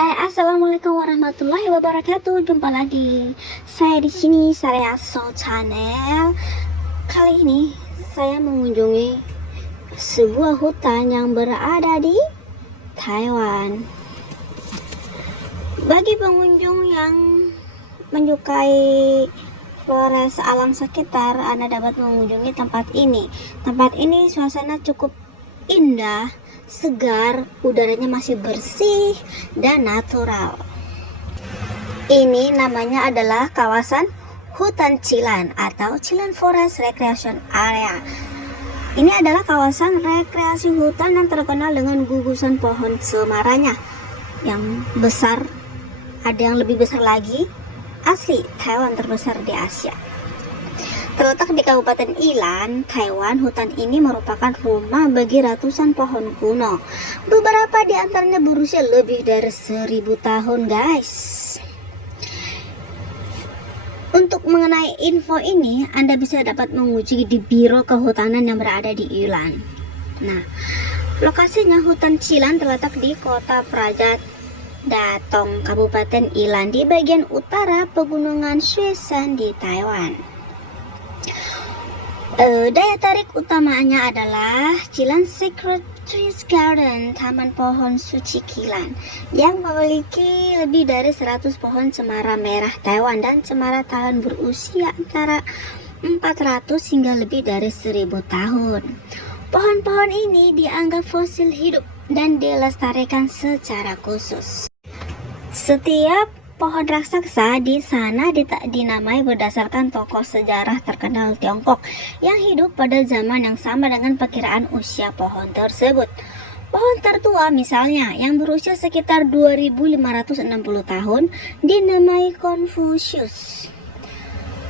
Hai, assalamualaikum warahmatullahi wabarakatuh. Jumpa lagi saya di sini, saya So Channel. Kali ini saya mengunjungi sebuah hutan yang berada di Taiwan. Bagi pengunjung yang menyukai flores alam sekitar, Anda dapat mengunjungi tempat ini. Tempat ini suasana cukup indah, segar, udaranya masih bersih dan natural. Ini namanya adalah kawasan Hutan Chilan atau Chilan Forest Recreation Area. Ini adalah kawasan rekreasi hutan yang terkenal dengan gugusan pohon cemaranya yang besar, ada yang lebih besar lagi, asli Taiwan terbesar di Asia. Terletak di Kabupaten Ilan, Taiwan, hutan ini merupakan rumah bagi ratusan pohon kuno. Beberapa di antaranya berusia lebih dari 1000 tahun, guys. Untuk mengenai info ini, Anda bisa dapat mengunjungi di Biro Kehutanan yang berada di Ilan. Nah, lokasinya hutan Chilan terletak di Kota Praja Datong, Kabupaten Ilan, di bagian utara Pegunungan Shueshan di Taiwan. Daya tarik utamanya adalah Chilan Sacred Trees Garden, Taman Pohon Suci Chilan, yang memiliki lebih dari 100 pohon cemara merah Taiwan dan cemara Taiwan berusia antara 400 hingga lebih dari 1000 tahun. Pohon-pohon ini dianggap fosil hidup dan dilestarikan secara khusus. Setiap pohon raksasa di sana dinamai berdasarkan tokoh sejarah terkenal Tiongkok yang hidup pada zaman yang sama dengan perkiraan usia pohon tersebut. Pohon tertua misalnya yang berusia sekitar 2560 tahun dinamai Confucius.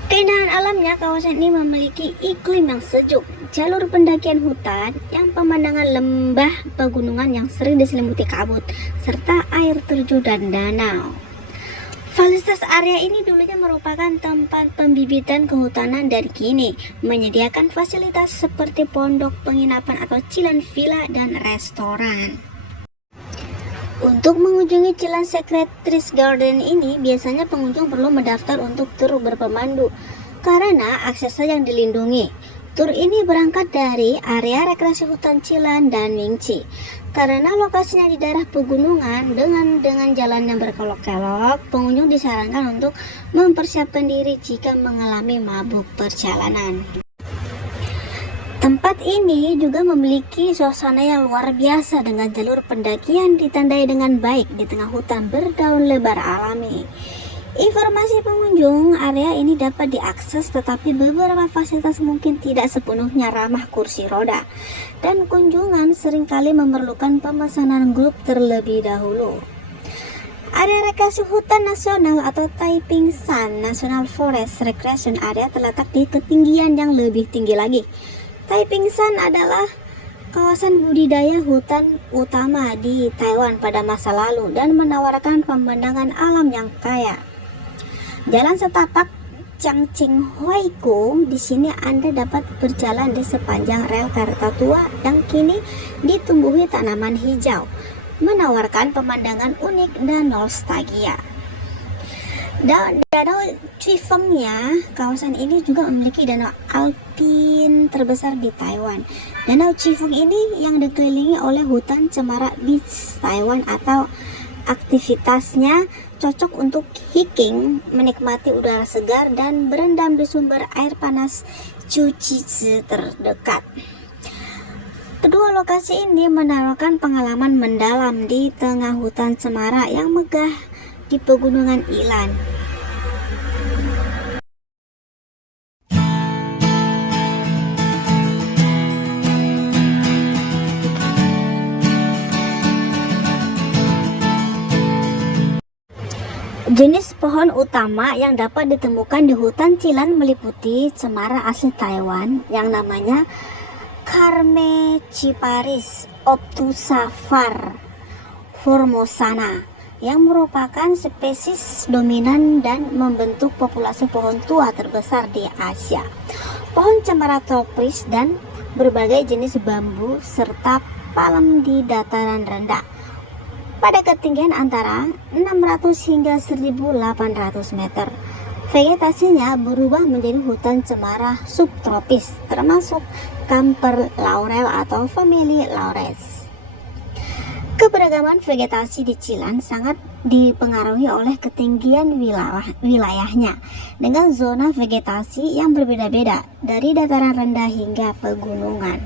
Keindahan alamnya, kawasan ini memiliki iklim yang sejuk, jalur pendakian hutan yang pemandangan lembah pegunungan yang sering diselimuti kabut, serta air terjun dan danau. Fasilitas area ini dulunya merupakan tempat pembibitan kehutanan dan kini menyediakan fasilitas seperti pondok penginapan atau Chilan Villa dan restoran. Untuk mengunjungi Chilan Sacred Trees Garden ini, biasanya pengunjung perlu mendaftar untuk tur berpemandu karena aksesnya yang dilindungi. Tur ini berangkat dari area rekreasi hutan Chilan dan Mingchi. Karena lokasinya di daerah pegunungan dengan jalan yang berkelok-kelok, pengunjung disarankan untuk mempersiapkan diri jika mengalami mabuk perjalanan. Tempat ini juga memiliki suasana yang luar biasa dengan jalur pendakian ditandai dengan baik di tengah hutan berdaun lebar alami. Informasi pengunjung, area ini dapat diakses tetapi beberapa fasilitas mungkin tidak sepenuhnya ramah kursi roda dan kunjungan seringkali memerlukan pemesanan grup terlebih dahulu. Area rekreasi hutan nasional atau Taiping Shan National Forest Recreation Area terletak di ketinggian yang lebih tinggi lagi. Taiping Shan adalah kawasan budidaya hutan utama di Taiwan pada masa lalu dan menawarkan pemandangan alam yang kaya. Jalan setapak Changqing Huaiku, di sini Anda dapat berjalan di sepanjang rel kereta tua yang kini ditumbuhi tanaman hijau, menawarkan pemandangan unik dan nostalgia. Danau Chifengnya, kawasan ini juga memiliki danau alpin terbesar di Taiwan. Danau Chifeng ini yang dikelilingi oleh hutan cemara Beach Taiwan atau aktivitasnya cocok untuk hiking, menikmati udara segar, dan berendam di sumber air panas Chuchizi terdekat. Kedua lokasi ini menawarkan pengalaman mendalam di tengah hutan cemara yang megah di pegunungan Ilan. Jenis pohon utama yang dapat ditemukan di hutan Chilan meliputi cemara asli Taiwan yang namanya Carmeciparis obtusafar formosana yang merupakan spesies dominan dan membentuk populasi pohon tua terbesar di Asia. Pohon cemara tropis dan berbagai jenis bambu serta palem di dataran rendah. pada ketinggian antara 600 hingga 1800 meter. Vegetasinya berubah menjadi hutan cemara subtropis, termasuk camper laurel atau famili Laurus. Keberagaman vegetasi di Chilan sangat dipengaruhi oleh ketinggian wilayahnya, dengan zona vegetasi yang berbeda-beda dari dataran rendah hingga pegunungan.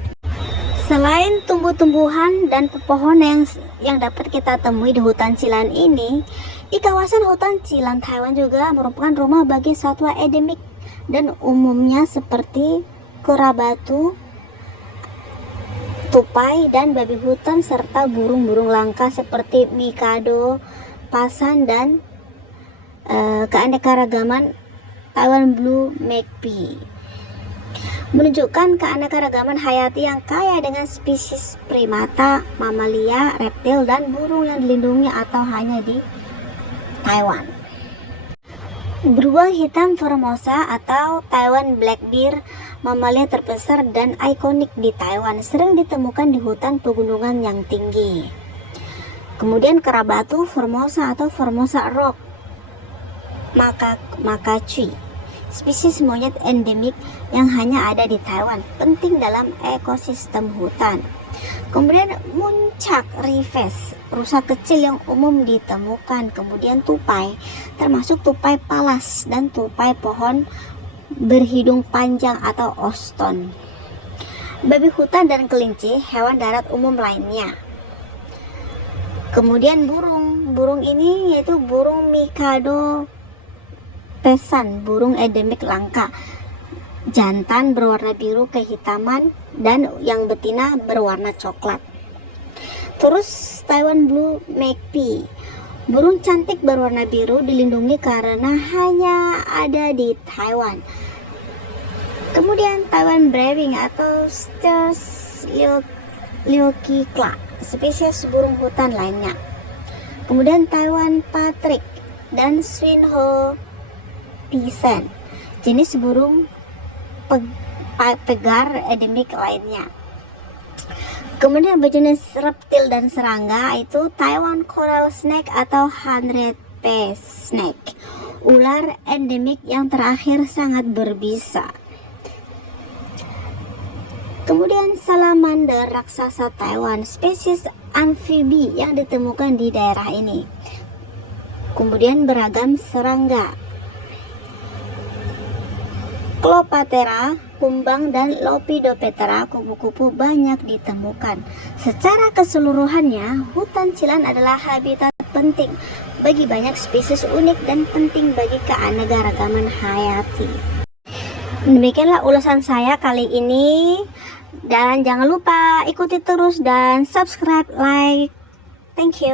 Selain tumbuh-tumbuhan dan pepohonan yang dapat kita temui di hutan Chilan ini, di kawasan hutan Chilan Taiwan juga merupakan rumah bagi satwa endemik dan umumnya seperti kera batu, tupai, dan babi hutan, serta burung-burung langka seperti mikado, pasan, dan keanekaragaman Taiwan Blue Magpie, menunjukkan keanekaragaman hayati yang kaya dengan spesies primata, mamalia, reptil, dan burung yang dilindungi atau hanya di Taiwan. Beruang hitam Formosa atau Taiwan Black Bear, mamalia terbesar dan ikonik di Taiwan, sering ditemukan di hutan pegunungan yang tinggi. Kemudian kera batu Formosa atau Formosa Rock Makacui, spesies monyet endemik yang hanya ada di Taiwan, penting dalam ekosistem hutan. Kemudian muncak rives, rusa kecil yang umum ditemukan. Kemudian tupai, termasuk tupai palas dan tupai pohon berhidung panjang atau oston. Babi hutan dan kelinci, hewan darat umum lainnya. Kemudian burung ini yaitu burung mikado pesan, burung endemik langka. Jantan berwarna biru kehitaman dan yang betina berwarna coklat. Terus Taiwan Blue Magpie, burung cantik berwarna biru, dilindungi karena hanya ada di Taiwan. Kemudian Taiwan Brewing atau Stars Liokikla, spesies burung hutan lainnya. Kemudian Taiwan Patrick dan Swinho Pisen, jenis burung pegar endemik lainnya. Kemudian berjenis reptil dan serangga itu Taiwan Coral Snake atau 100 Snake, ular endemik yang terakhir sangat berbisa. Kemudian salamander raksasa Taiwan, spesies amfibi yang ditemukan di daerah ini. Kemudian beragam serangga, Cleopatra, kumbang, dan Lepidoptera kupu-kupu banyak ditemukan. Secara keseluruhannya, hutan Chilan adalah habitat penting bagi banyak spesies unik dan penting bagi keanekaragaman hayati. Demikianlah ulasan saya kali ini, dan jangan lupa ikuti terus dan subscribe, like. Thank you.